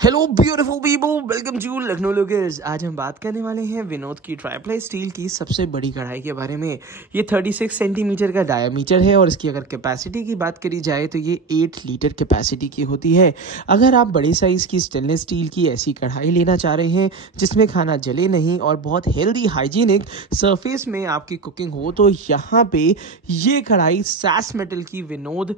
Hello beautiful people, welcome to Lucknow लुगर्स। आज हम बात करने वाले हैं विनोद की ट्राइप्लाई स्टील की सबसे बड़ी कढ़ाई के बारे में। ये 36 सेंटीमीटर का डायामीटर है और इसकी अगर कैपेसिटी की बात करी जाए तो ये 8 लीटर कैपेसिटी की होती है। अगर आप बड़े साइज की स्टेनलेस स्टील की ऐसी कढ़ाई लेना चाह रहे हैं जिसमें खाना जले नहीं और बहुत हेल्दी हाइजीनिक सरफेस में आपकी कुकिंग हो, तो यहाँ पे ये कढ़ाई सास मेटल की विनोद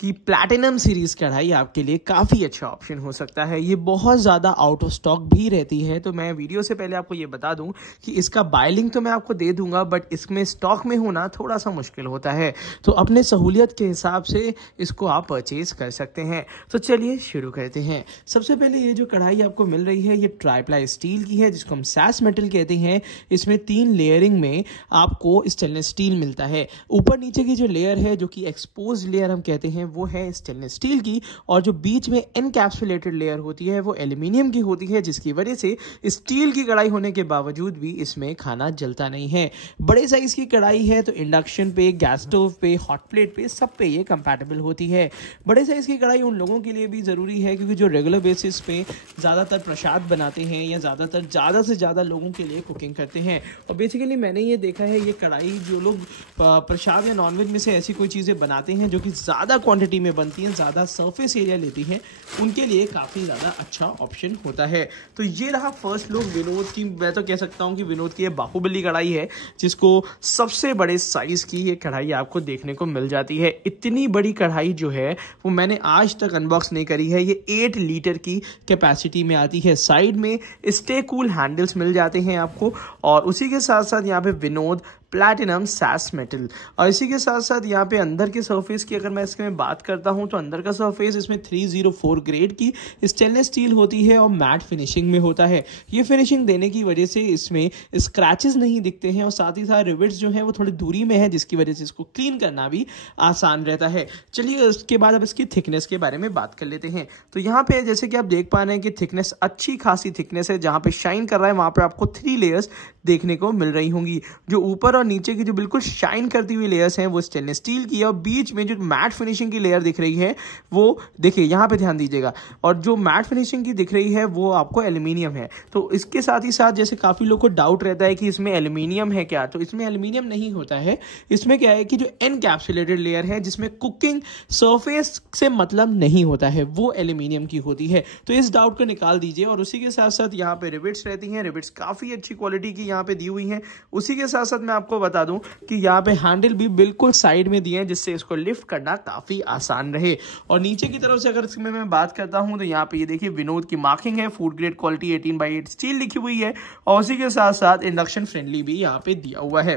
की प्लैटिनम सीरीज कढ़ाई आपके लिए काफ़ी अच्छा ऑप्शन हो सकता है। ये बहुत ज़्यादा आउट ऑफ स्टॉक भी रहती है, तो मैं वीडियो से पहले आपको ये बता दूं कि इसका बाय लिंक तो मैं आपको दे दूंगा, बट इसमें स्टॉक में होना थोड़ा सा मुश्किल होता है, तो अपने सहूलियत के हिसाब से इसको आप परचेज कर सकते हैं। तो चलिए शुरू करते हैं। सबसे पहले ये जो कढ़ाई आपको मिल रही है ये ट्राइप्लाई स्टील की है, जिसको हम सास मेटल कहते हैं। इसमें 3 लेयरिंग में आपको स्टेनलेस स्टील मिलता है। ऊपर नीचे की जो लेयर है, जो कि एक्सपोज लेयर हम कहते हैं, वो है स्टेनलेस स्टील की, और जो बीच में एनकैप्सुलेटेड लेयर होती है वो एल्यूमिनियम की होती है, जिसकी वजह से स्टील की कढ़ाई होने के बावजूद भी इसमें खाना जलता नहीं है। बड़े साइज की कढ़ाई है तो इंडक्शन पे, गैस स्टोव पे, हॉट प्लेट पे, सब पे ये कंपैटिबल होती है। बड़े साइज की कढ़ाई उन लोगों के लिए भी जरूरी है क्योंकि जो रेगुलर बेसिस पे ज्यादातर प्रसाद बनाते हैं या ज्यादातर ज्यादा से ज्यादा लोगों के लिए कुकिंग करते हैं। और बेसिकली मैंने ये देखा है, ये कढ़ाई जो लोग प्रसाद या नॉनवेज में से ऐसी कोई चीजें बनाते हैं जो कि ज्यादा क्वांटिटी में बनती हैं, ज़्यादा सरफेस एरिया लेती हैं, उनके लिए काफ़ी ज़्यादा अच्छा ऑप्शन होता है। तो ये रहा फर्स्ट लुक विनोद की। मैं तो कह सकता हूँ कि विनोद की ये बाहुबली कढ़ाई है, जिसको सबसे बड़े साइज़ की ये कढ़ाई आपको देखने को मिल जाती है। इतनी बड़ी कढ़ाई जो है वो मैंने आज तक अनबॉक्स नहीं करी है। ये 8 लीटर की कैपेसिटी में आती है। साइड में स्टे कूल हैंडल्स मिल जाते हैं आपको, और उसी के साथ साथ यहाँ पे विनोद प्लैटिनम सास मेटल, और इसी के साथ साथ यहाँ पे अंदर के सरफेस की अगर मैं इसमें बात करता हूँ तो अंदर का सरफेस इसमें 304 ग्रेड की स्टेनलेस स्टील होती है और मैट फिनिशिंग में होता है। ये फिनिशिंग देने की वजह से इसमें स्क्रैचेस नहीं दिखते हैं, और साथ ही साथ रिविट्स जो है वो थोड़ी दूरी में है, जिसकी वजह से इसको क्लीन करना भी आसान रहता है। चलिए उसके बाद अब इसकी थिकनेस के बारे में बात कर लेते हैं। तो यहाँ पे जैसे कि आप देख पा रहे हैं कि थिकनेस अच्छी खासी थिकनेस है। जहाँ पे शाइन कर रहा है वहाँ पे आपको 3 लेयर्स देखने को मिल रही होंगी। जो ऊपर और नीचे की जो बिल्कुल शाइन करती हुई लेयर्स हैं वो स्टेनलेस स्टील की है, और बीच में जो मैट फिनिशिंग की लेयर दिख रही है वो देखिए, यहाँ पे ध्यान दीजिएगा, और जो मैट फिनिशिंग की दिख रही है वो आपको एल्यूमिनियम है। तो इसके साथ ही साथ जैसे काफी लोग को डाउट रहता है कि इसमें एल्यूमिनियम है क्या, तो इसमें एल्यूमिनियम नहीं होता है। इसमें क्या है कि जो एनकैप्सुलेटेड लेयर है, जिसमें कुकिंग सरफेस से मतलब नहीं होता है, वो एल्यूमिनियम की होती है। तो इस डाउट को निकाल दीजिए। और उसी के साथ साथ यहाँ पे रिविट्स रहती हैं। रिविट्स काफी अच्छी क्वालिटी की यहाँ पे दी हुई हैं। उसी के साथ साथ मैं आपको बता दूं कि यहाँ पे हैंडल भी बिल्कुल साइड में दिए हैं, जिससे इसको लिफ्ट करना काफी आसान रहे। और नीचे की तरफ से अगर इसमें मैं बात करता हूं तो यहाँ पे ये देखिए विनोद की मार्किंग है, फूड ग्रेड क्वालिटी 18/8 स्टील लिखी हुई है, और उसी के साथ साथ इंडक्शन फ्रेंडली भी यहाँ पे दिया हुआ है।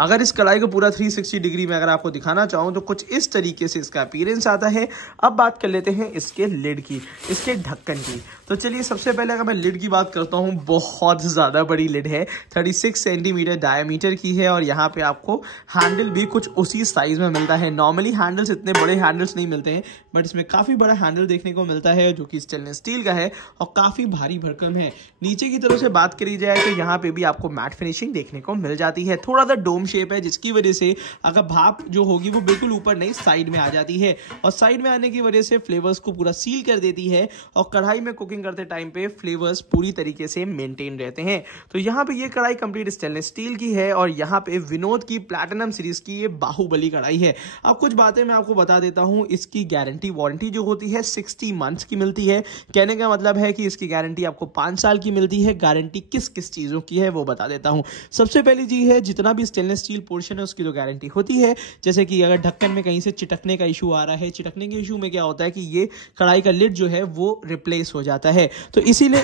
अगर इस कढ़ाई को पूरा 360 डिग्री में अगर आपको दिखाना चाहूँ तो कुछ इस तरीके से इसका अपीयरेंस आता है। अब बात कर लेते हैं इसके लिड की, इसके ढक्कन की। तो चलिए सबसे पहले अगर मैं लिड की बात करता हूँ, बहुत ज़्यादा बड़ी लिड है, 36 सेंटीमीटर डायमीटर की है, और यहाँ पे आपको हैंडल भी कुछ उसी साइज में मिलता है। नॉर्मली हैंडल्स इतने बड़े हैंडल्स नहीं मिलते हैं, बट इसमें काफ़ी बड़ा हैंडल देखने को मिलता है जो कि स्टेनलेस स्टील का है और काफ़ी भारी भरकम है। नीचे की तरफ से बात करी जाए तो यहाँ पे भी आपको मैट फिनिशिंग देखने को मिल जाती है। थोड़ा सा डोम शेप है, जिसकी वजह से अगर भाप जो होगी वो बिल्कुल ऊपर नहीं साइड में आ जाती है, और साइड में आने की वजह से फ्लेवर्स को पूरा सील कर देती है, और कढ़ाई में कुकिंग करते टाइम पे फ्लेवर्स पूरी तरीके से मेंटेन रहते हैं। तो यहाँ पे ये कढ़ाई कंप्लीट स्टेनलेस स्टील की है, और यहाँ पे विनोद की प्लैटिनम सीरीज की ये बाहुबली कढ़ाई है। अब कुछ बातें मैं आपको बता देता हूँ। इसकी गारंटी वारंटी जो होती है 60 मंथ्स की मिलती है। कहने का मतलब है कि इसकी गारंटी आपको 5 साल की मिलती है। गारंटी किस किस चीजों की है वो बता देता हूँ। सबसे पहली चीज है, जितना भी स्टेनलेस स्टील पोर्शन है उसकी जो गारंटी होती है, जैसे कि अगर ढक्कन में कहीं से चिटकने का इशू आ रहा है, चिटकने के इशू में क्या होता है कि ये कढ़ाई का लिड जो है वो रिप्लेस हो जाता है। तो इसीलिए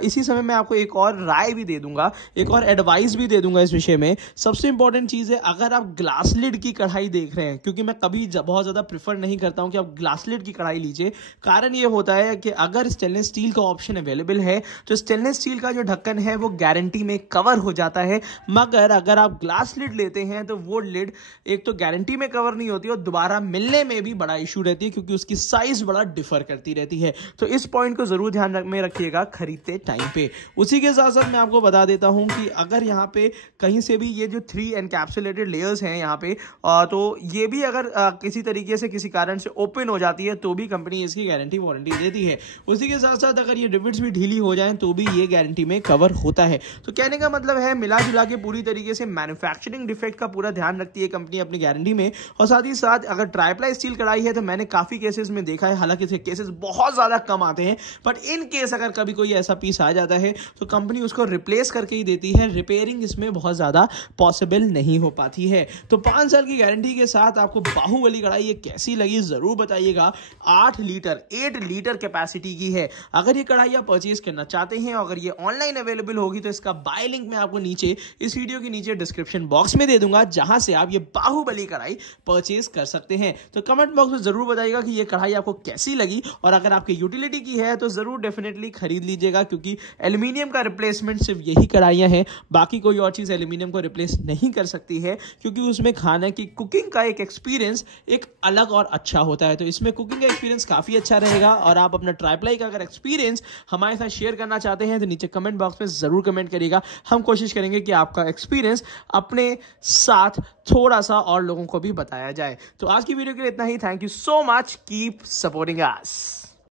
इसी समय मैं आपको एक और राय भी दे दूंगा, एक और एडवाइस भी दे दूंगा इस विषय में। सबसे इंपॉर्टेंट चीज है, अगर आप ग्लास लिड की कढ़ाई देख रहे हैं, क्योंकि मैं कभी बहुत ज्यादा प्रेफर नहीं करता हूं कि आप ग्लास लिड की कढ़ाई लीजिए। कारण ये होता है कि अगर स्टेनलेस स्टील का ऑप्शन अवेलेबल है तो स्टेनलेस स्टील का जो ढक्कन है वो गारंटी में कवर हो जाता है, मगर अगर आप ग्लास लिड लेते हैं तो वो लिड एक तो गारंटी में कवर नहीं होती और दोबारा मिलने में भी बड़ा इशू रहती है, क्योंकि उसकी साइज बड़ा डिफर करती रहती है। तो इस पॉइंट को जरूर ध्यान में रखिएगा खरीदते टाइम पे। उसी के साथ साथ मैं आपको बता देता हूं कि अगर यहाँ पे कहीं से भी ये जो 3 एनकैप्सुलेटेड लेयर्स हैं यहाँ पे, तो ये भी अगर किसी तरीके से किसी कारण से ओपन हो जाती है तो भी कंपनी इसकी गारंटी वारंटी देती है। उसी के साथ साथ अगर ये रिविट्स भी ढीली हो जाएं तो भी ये गारंटी में कवर होता है। तो कहने का मतलब है मिला जुला के पूरी तरीके से मैन्युफैक्चरिंग डिफेक्ट का पूरा ध्यान रखती है कंपनी अपनी गारंटी में। और साथ ही साथ अगर ट्राइप्लाई स्टील कढ़ाई है तो मैंने काफी केसेस में देखा है, हालांकि इसके केसेस बहुत ज्यादा कम आते हैं, बट इन केस अगर कभी कोई ऐसा पीस आ जाता है तो कंपनी उसको रिप्लेस करके ही देती है। रिपेयरिंग इसमें बहुत ज्यादा पॉसिबल नहीं हो पाती है। तो 5 साल की गारंटी के साथ आपको बाहुबली कढ़ाई ये कैसी लगी जरूर बताइएगा। 8 लीटर कैपेसिटी की है। अगर ये कढ़ाई आप परचेज करना चाहते हैं, अगर ये ऑनलाइन अवेलेबल होगी तो इसका बाय लिंक मैं आपको नीचे इस वीडियो के नीचे डिस्क्रिप्शन बॉक्स में दे दूंगा, जहां से आप ये बाहुबली कढ़ाई परचेज कर सकते हैं। तो कमेंट बॉक्स में जरूर बताइएगा कि ये कढ़ाई आपको कैसी लगी, और अगर आपके यूटिलिटी की है तो जरूर डेफिनेटली खरीद लीजिएगा, क्योंकि एल्यूमिनियम का रिप्लेसमेंट सिर्फ यही कढ़ाइयां हैं। बाकी कोई और चीज एल्यूमिनियम को रिप्लेस नहीं कर सकती है, क्योंकि उसमें खाने की कुकिंग का एक एक्सपीरियंस एक अलग और अच्छा होता है। तो इसमें कुकिंग का एक्सपीरियंस काफी अच्छा रहेगा। और आप अपना ट्राइप्लाई का अगर एक्सपीरियंस हमारे साथ शेयर करना चाहते हैं तो नीचे कमेंट बॉक्स में जरूर कमेंट करिएगा। हम कोशिश करेंगे कि आपका एक्सपीरियंस अपने साथ थोड़ा सा और लोगों को भी बताया जाए। तो आज की वीडियो के लिए इतना ही। Thank you so much, keep supporting us.